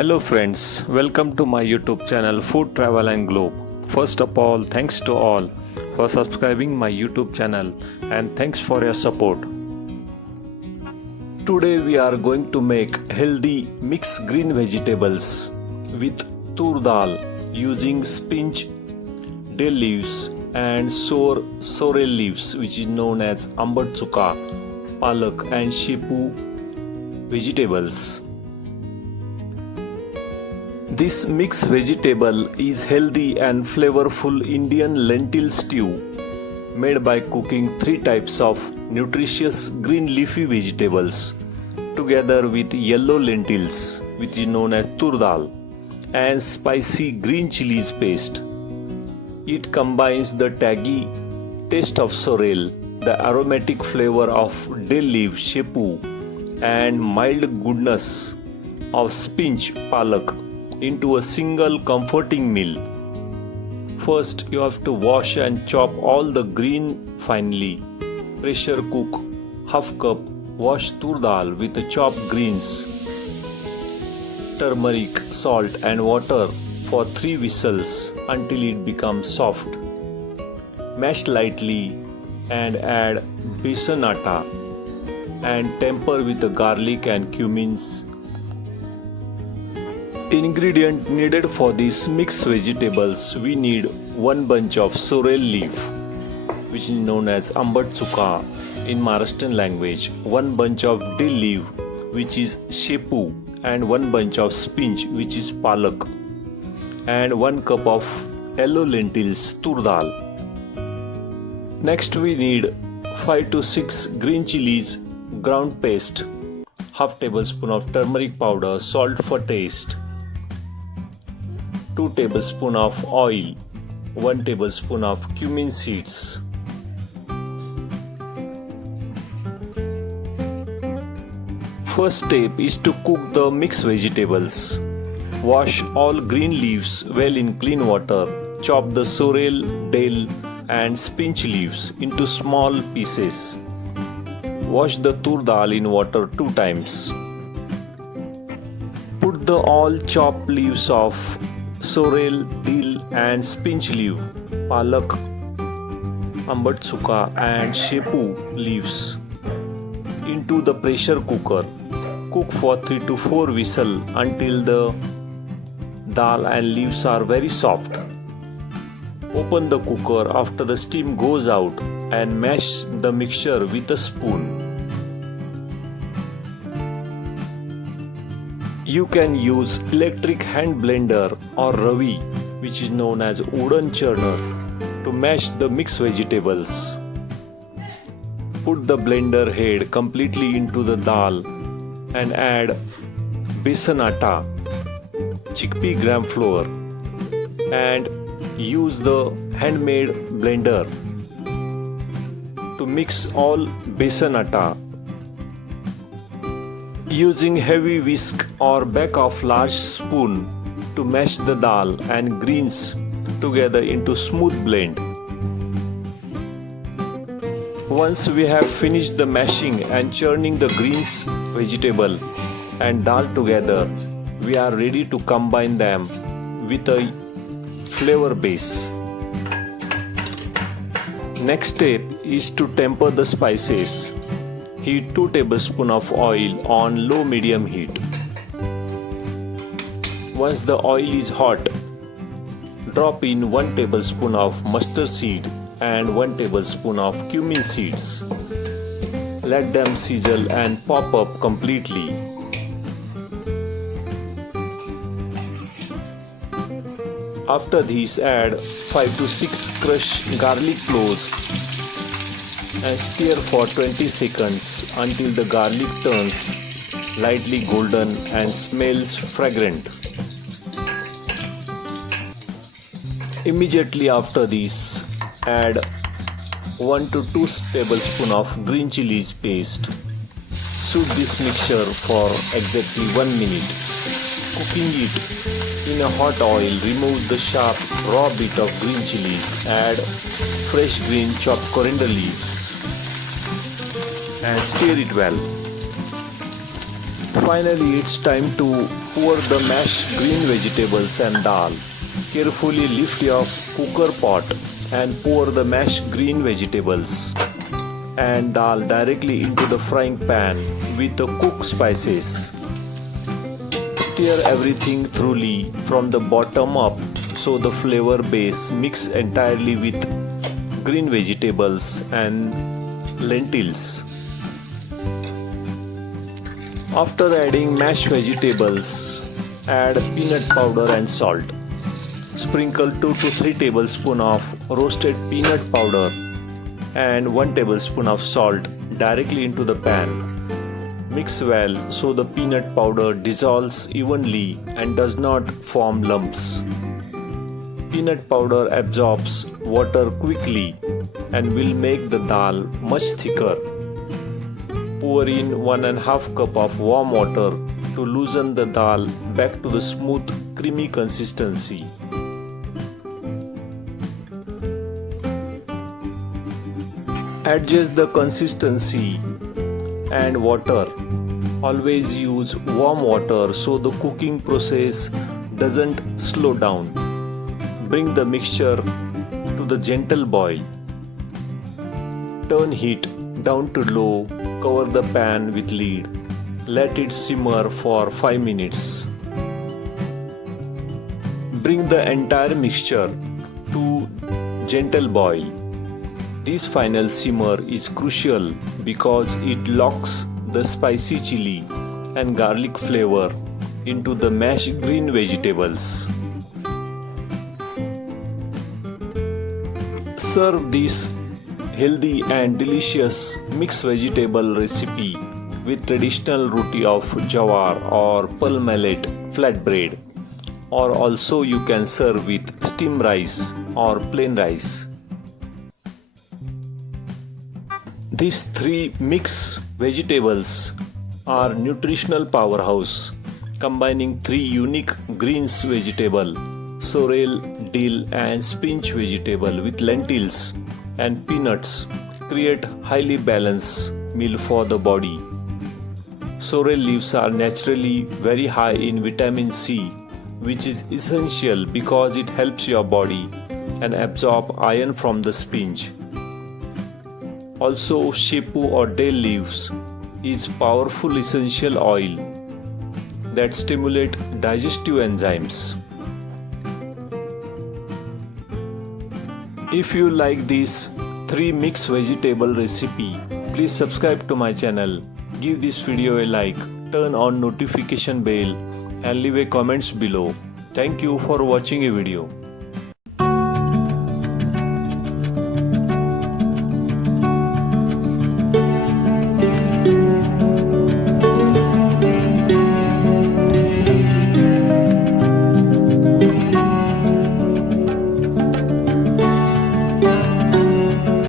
Hello friends, welcome to my YouTube channel Food Travel and Globe. First of all, thanks to all for subscribing my YouTube channel and thanks for your support. Today we are going to make healthy mixed green vegetables with tur dal using spinach dill leaves and sorrel leaves, which is known as ambat chuka, palak and shepu vegetables. This mixed vegetable is healthy and flavorful Indian lentil stew made by cooking 3 types of nutritious green leafy vegetables together with yellow lentils, which is known as tur dal, and spicy green chilies paste. It combines the tangy taste of sorrel, the aromatic flavor of dill leaf shepu, and mild goodness of spinach palak into a single comforting meal. First, you have to wash and chop all the green finely. Pressure cook half cup washed tur dal with the chopped greens, turmeric, salt and water for 3 whistles until it becomes soft. Mash lightly and add besan atta and temper with the garlic and cumin. Ingredient needed for these mixed vegetables: we need 1 bunch of sorrel leaf, which is known as ambat chuka in Maharashtrian language, 1 bunch of dill leaf, which is shepu, and 1 bunch of spinach, which is palak, and 1 cup of yellow lentils tur dal. Next we need 5 to 6 green chilies ground paste, half tablespoon of turmeric powder, salt for taste, 2 tablespoons of oil, 1 tablespoon of cumin seeds. First step is to cook the mixed vegetables. Wash all green leaves well in clean water. Chop the sorrel, dill and spinach leaves into small pieces. Wash the tur dal in water 2 times. Put the all chopped leaves of sorrel, dill and spinach leaf, palak, ambat chuka and shepu leaves into the pressure cooker. Cook for 3 to 4 whistles until the dal and leaves are very soft. Open the cooker after the steam goes out and mash the mixture with a spoon. You can use electric hand blender or ravi, which is known as wooden churner, to mash the mixed vegetables. Put the blender head completely into the dal and add besan atta, chickpea gram flour, and use the handmade blender to mix all besan atta. Using heavy whisk or back of large spoon to mash the dal and greens together into smooth blend. Once we have finished the mashing and churning the greens, vegetable and dal together, we are ready to combine them with a flavor base. Next step is to temper the spices. Heat 2 tablespoons of oil on low-medium heat. Once the oil is hot, drop in 1 tablespoon of mustard seed and 1 tablespoon of cumin seeds. Let them sizzle and pop up completely. After this, add 5 to 6 crushed garlic cloves and stir for 20 seconds until the garlic turns lightly golden and smells fragrant. Immediately after this, add 1 to 2 tablespoons of green chilies paste. Soak this mixture for exactly 1 minute. Cooking it in a hot oil, remove the sharp raw bit of green chilies. Add fresh green chopped coriander leaves and stir it well. Finally, it's time to pour the mashed green vegetables and dal. Carefully lift your cooker pot and pour the mashed green vegetables and dal directly into the frying pan with the cooked spices. Stir everything thoroughly from the bottom up so the flavor base mix entirely with green vegetables and lentils. After adding mashed vegetables, add peanut powder and salt. Sprinkle 2 to 3 tablespoons of roasted peanut powder and 1 tablespoon of salt directly into the pan. Mix well so the peanut powder dissolves evenly and does not form lumps. Peanut powder absorbs water quickly and will make the dal much thicker. Pour in 1½ cup of warm water to loosen the dal back to the smooth, creamy consistency. Adjust the consistency and water. Always use warm water so the cooking process doesn't slow down. Bring the mixture to the gentle boil. Turn heat down to low. Cover the pan with lid. Let it simmer for 5 minutes. Bring the entire mixture to gentle boil. This final simmer is crucial because it locks the spicy chili and garlic flavor into the mashed green vegetables. Serve this healthy and delicious mixed vegetable recipe with traditional roti of jawar or pearl millet flatbread, or also you can serve with steamed rice or plain rice. These 3 mixed vegetables are nutritional powerhouse, combining 3 unique greens vegetable, sorrel, dill and spinach vegetable with lentils and peanuts create highly balanced meal for the body. Sorrel leaves are naturally very high in vitamin C, which is essential because it helps your body and absorb iron from the spinach. Also, shepu or dill leaves is powerful essential oil that stimulate digestive enzymes. If you like this 3 mixed vegetable recipe, please subscribe to my channel, give this video a like, turn on notification bell and leave a comments below. Thank you for watching a video.